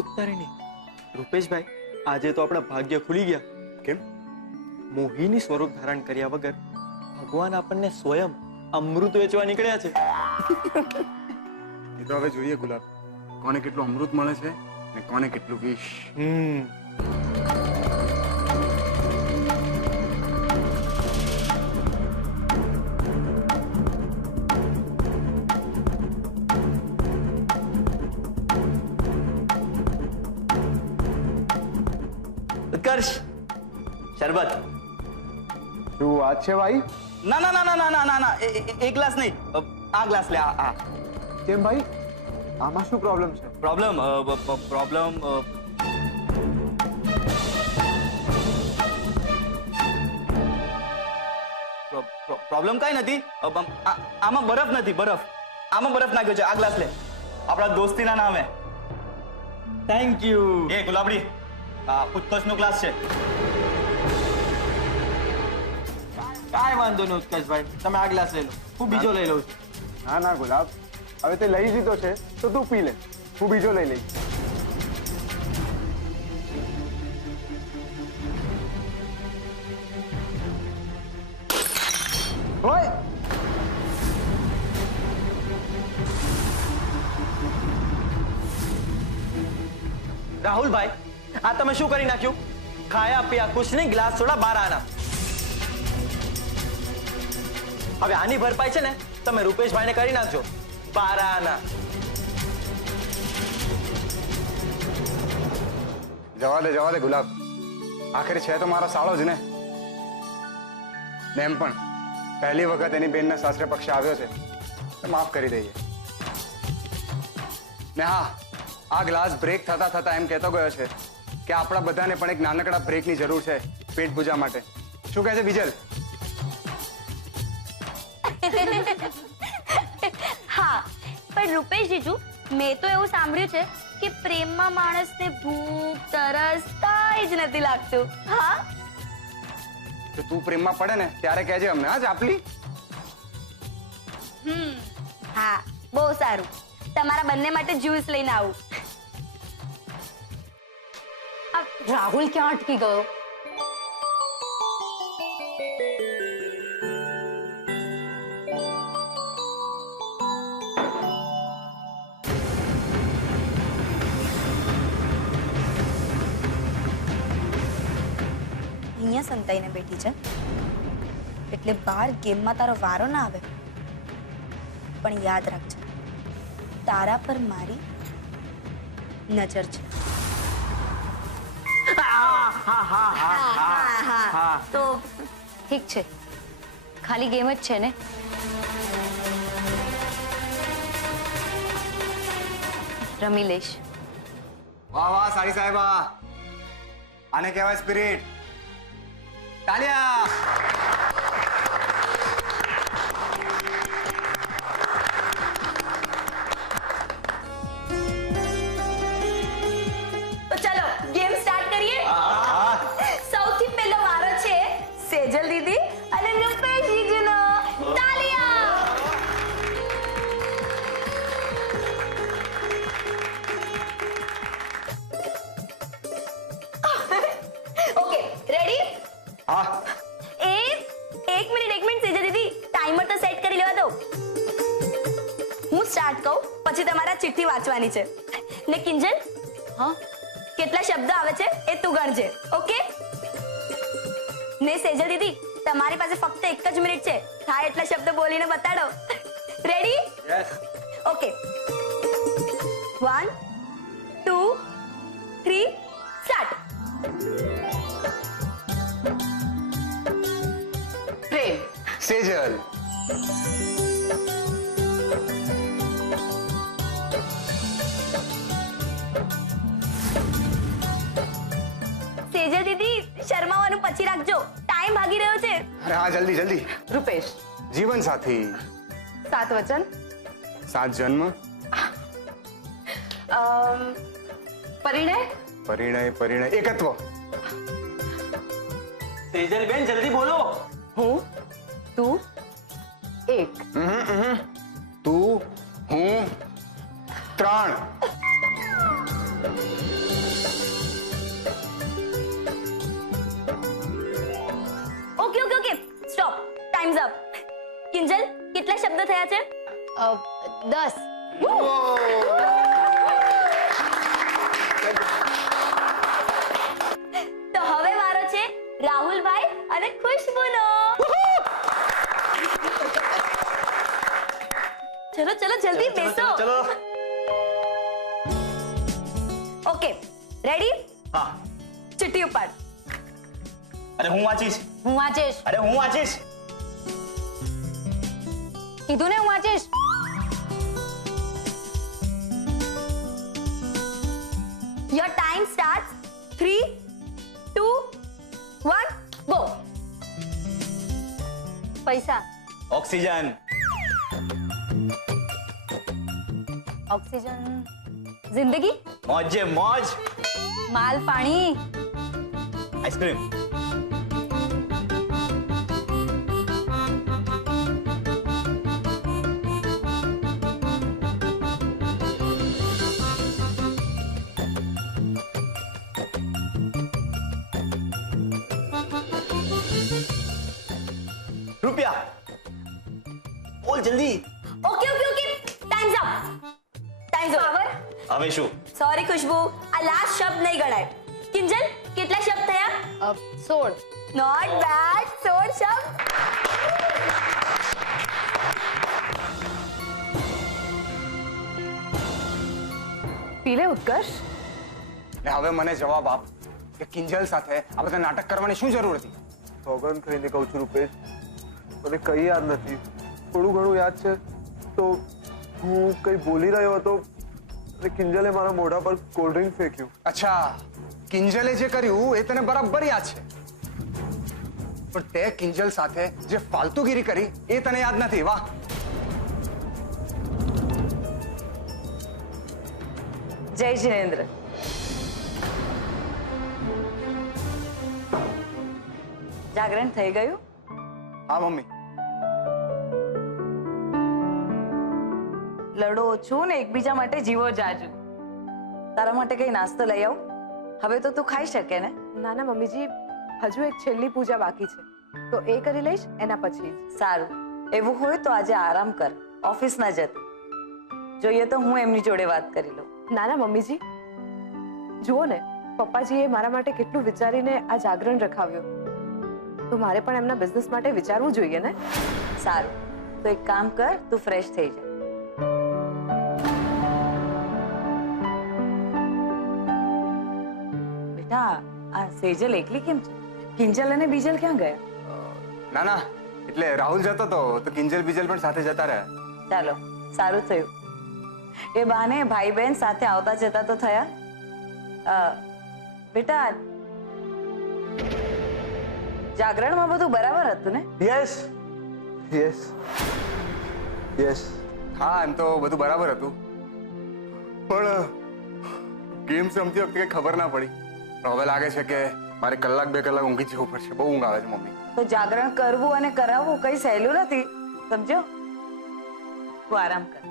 ઉતારે નહીં. રૂપેશભાઈ, આજે તો આપણા ભાગ્ય ખુલી ગયા. કેમ? મોહિની સ્વરૂપ ધારણ કર્યા વગર ભગવાન આપણને સ્વયં અમૃત વેચવા નીકળ્યા છે. એ તો હવે જોઈએ ગુલાબ, કોને કેટલું અમૃત મળે છે ને કોને કેટલું વિષ. ઉત્કર્ષ, શરબત. શું વાત છે ભાઈ? ના ના ના ના ના ના ના એક ગ્લાસ નહીં, આ ગ્લાસ લે. આ કેમ ભાઈ, આમાં શું પ્રોબ્લેમ છે? પ્રોબ્લેમ પ્રોબ્લેમ કઈ નથી. આમાં બરફ નથી, બરફ. આમાં બરફ નાખ્યો છે. આ ગ્લાસ લે, આપણા દોસ્તીના નામે. Thank you. એ ગુલાબડી, આ ઉત્કર્ષનો ગ્લાસ છે. કાંઈ વાંધો નહીં ઉત્કર્ષભાઈ, તમે આ ગ્લાસ લઈ લો, હું બીજો લઈ લઉં છું. ના ના ગુલાબ, હવે તે લઈ લીધો છે તો તું પી લે, હું બીજો લઈ લઈશ. ઓય રાહુલભાઈ, આ તમે શું કરી નાખ્યું? ખાયા પીયા કુછ નહીં, ગ્લાસ થોડા બાર આના. હવે આની ભરપાઈ છે ને તમે રૂપેશભાઈને કરી નાખજો. 12 આના. જવા દે ગુલાબ, આખરે છે તો મારો સાળો જ ને. એમ પણ પહેલી વખત એની બેનના સાસરે પક્ષે આવ્યો છે તો માફ કરી દઈએ. ને હા, આ ગ્લાસ બ્રેક થતા થતા એમ કહેતો ગયો છે કે આપણા બધાને પણ એક નાનકડા બ્રેકની જરૂર છે પેટ પૂજા માટે. શું કહે છે બીજલ? હા, પણ રૂપેશ જીજુ, મેં તો એવું સાંભળ્યું છે કે પ્રેમમાં માણસને ભૂખ તરસ કાંઈ જ નથી લાગતું. હા, તો તું પ્રેમમાં પડે ને ત્યારે કહેજે અમને. હા ચાપલી. હા, બહુ સારું. તમારા બંને માટે જ્યુસ લઈને આવું. આ રાહુલ ક્યાં અટકી ગયો? અહીંયા સંતાઈને બેઠી છે એટલે બહાર ગેમમાં તારો વારો ના આવે. પણ યાદ રાખજે, તારા પર મારી નજર છે. તો ઠીક છે, ખાલી ગેમ જ છે ને. રમી લઈશ. વાહ વાહ સાડી સાહેબા, આને કહેવાય સ્પિરિટ. તાલિયા. તો ચલો ગેમ સ્ટાર્ટ કરીએ. સૌથી પહેલો વારો છે સેજલ દીદી અને રૂપેશ જીજુનો. તાલિયા. Okay, ready? હા. એક મિનિટ સેજલ દીદી, ટાઈમર તો સેટ કરી લેવા દો. હું સ્ટાર્ટ કહું પછી તમારા ચિઠ્ઠી વાંચવાની છે. ને કિંજલ, હા, કેટલા શબ્દો આવે છે એ તું ગણજે. ઓકે? ને સેજલ દીદી, તમારી પાસે ફક્ત 1 જ મિનિટ છે. થાય એટલા શબ્દો બોલીને બતાડો. રેડી? યસ. ઓકે. 1 2 3 સ્ટાર્ટ. પ્રેમ. સેજલ. સેજલ દીદી, શરમાવાનું પછી રાખજો, ટાઈમ ભાગી રહ્યો છે. અરે હા, જલ્દી જલ્દી. રૂપેશ. જીવન સાથી. 7 વચન. 7 જન્મ. પરિણય. પરિણય એકત્વ. સેજલ બેન, જલ્દી બોલો. હું, તું, એક. તું, હું, 3. થયા છે? 10. તો હવે વારો છે રાહુલભાઈ અને ખુશ્બુનો. ચલો ચલો જલ્દી બેસો. ચલો ઓકે રેડી? હા. ચિઠ્ઠી ઉપાડ. અરે હું વાંચીશ. હું વાંચીશ. અરે હું વાંચીશ. કીધું ને હું વાંચીશ. Your time starts 3, 2, 1, go. પૈસા. ઓક્સિજન. ઓક્સિજન. જિંદગી. મોજે મોજ. માલ પાણી. આઈસ્ક્રીમ. રૂપિયા. બોલ જલ્દી. Okay okay okay times up. Times over. હવે શું? સોરી ખુશ્બુ, આ લાસ્ટ શબ્દ નહીં ગણાય. કિંજલ કેટલા શબ્દ થયા? 16. Not bad. 16 શબ્દ. પીલે ઉત્કર્ષ. ને હવે મને જવાબ આપ કે કિંજલ સાથે આ બધા નાટક કરવાની શું જરૂર હતી? સોગંદ ખાઈને કહું છું રૂપેશ, મને કઈ યાદ નથી. થોડું ઘણું યાદ છે તો હું કઈ બોલી રહ્યો હતો અને કિંજલે મારા મોઢા પર કોલ્ડ ડ્રિંક ફેંક્યું. અચ્છા, કિંજલે જે કર્યું એ તને બરાબર યાદ છે, પણ તે કિંજલ સાથે જે ફાલતુગીરી કરી એ તને યાદ નથી. વાહ. જય જિનેન્દ્ર. જાગરણ થઈ ગયું? હા મમ્મી. લડો ઓછું ને એકબીજા માટે જીવો જાજુ. તારા માટે કઈ નાસ્તો લઈ આવું? હવે તો તું ખાઈ શકે ને? ના ના મમ્મીજી, હજુ એક છેલ્લી પૂજા બાકી છે તો એ કરી લઈશ એના પછી. સારું, એવું હોય તો આજે આરામ કર, ઓફિસ ના જતી. જોઈએ તો હું એમની જોડે વાત કરી લઉં. ના ના મમ્મીજી, જુઓ ને પપ્પાજીએ મારા માટે કેટલું વિચારીને આ જાગરણ રખાવ્યો, તો મારે પણ એમના બિઝનેસ માટે વિચારવું જોઈએ ને. સારું, તો એક કામ કર, તું ફ્રેશ થઈ જા. બેટા, આ સેજલ એકલી કેમ છે? કિંજલ અને બીજલ ક્યાં ગયા? ના ના, એટલે રાહુલ જતો તો કિંજલ બીજલ પણ સાથે જતા રહ્યા. ચાલો, સારું થયું. એ બાને ભાઈ બહેન સાથે આવતા જતા તો થયા. બેટા, જાગરણમાં બધું બરાબર હતું ને? Yes yes yes. હા, એમ તો બધું બરાબર હતું, પણ ગેમ રમતી વખતે કઈ ખબર ના પડી. પણ હવે લાગે છે કે મારે કલાક 2 કલાક ઊંઘી જવું પડશે. બહુ ઊંઘ આવે છે મમ્મી. તો જાગરણ કરવું અને કરાવવું કઈ સહેલું નથી, સમજો. તું આરામ કર.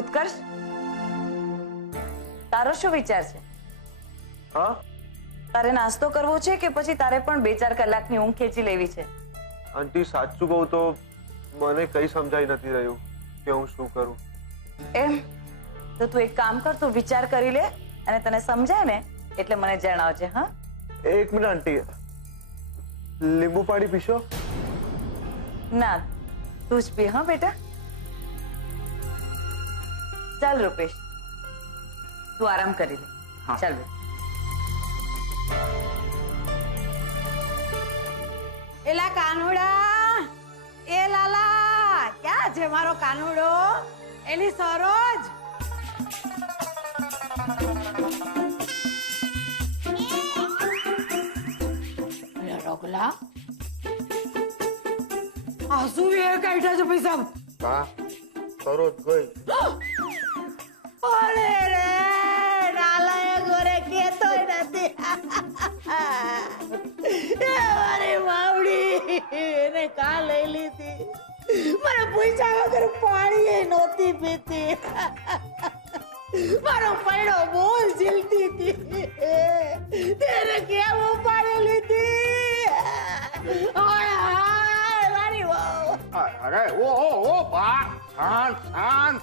ઉત્કર્ષ, તારો શું વિચાર છે? હા તારે નાસ્તો કરવો છે કે પછી તારે પણ 2-4 કલાકની ઊંઘ ખેંચી લેવી છે? આંટી, સાચું કહું તો મને કઈ સમજાઈ નથી રહ્યું કે હું શું કરું. એમ તો તું એક કામ કર, તું વિચાર કરી લે અને તને સમજાય ને એટલે મને જણાવજે. હા, 1 મિનિટ આંટી, લીંબુ પાણી પીશો? ના, તું જ પી. હા બેટા, ચાલ રૂપેશ, તું આરામ કરી લે. ચાલ બેટા. એલા કાનુડા, એ લાલા, ક્યાં છે મારો કાનુડો? એલી સરોજ. રોગલા આસુ એ કાઢ્યા છે પૈસા. હા, સરોજ ગઈ. અરે રે, નાલાયક ગોરે કેતોય નથી. એ મારી માવડી એને કા લઈ લીધી? મને પૂછ્યા વગર પાણી નહોતી પીતી. મારો પૈડો બોલ ઝીલતી હતી, તેને કેમ ઉપાડી લીધી? હાય હાય મારી વાવ. અરે ઓ બા શાંત શાંત